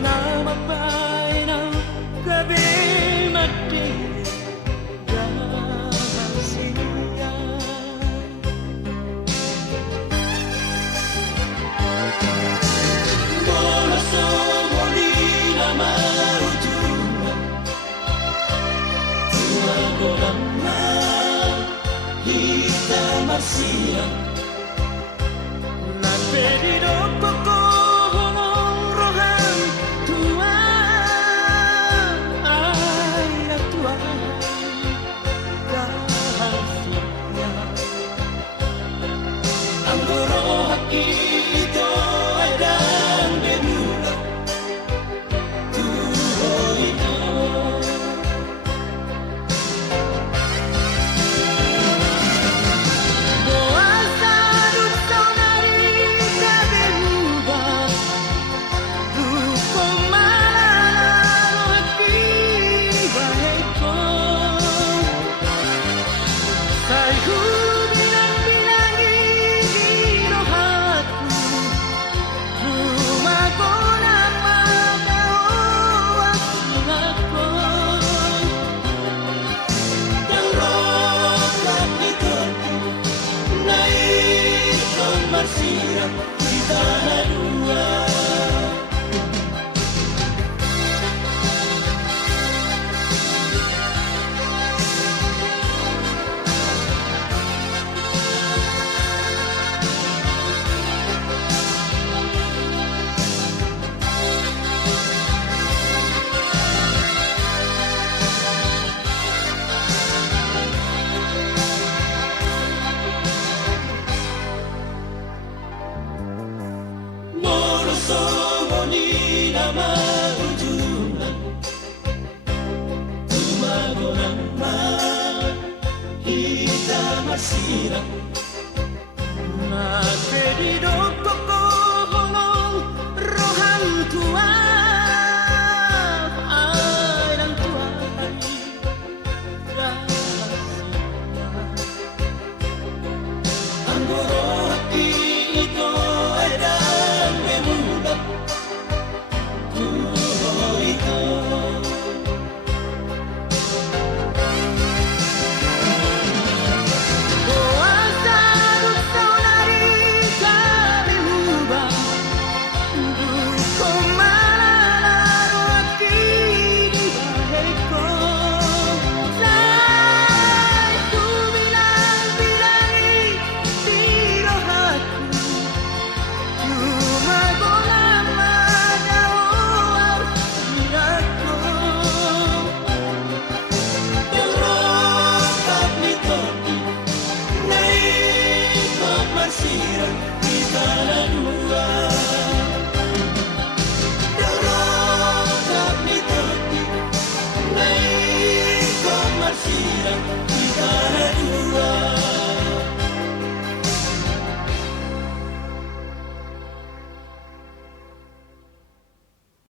na mapay ng gabi madilim rahasia. Mula sa muli na mautunan, tumago naman hitam siang. Naperido ko ng rohan tua ay natua rahasia. Ang burohak ito ay dan demula tuhoy na. Kita dua ni na mautunan, tumago naman hitam siang. Naperido ko ng rohan tua ay ng tuwa'y rahasia. Ang burohak ito ay dan demula tuhoy na. Kita dua Dorong kami tepi naik komersial.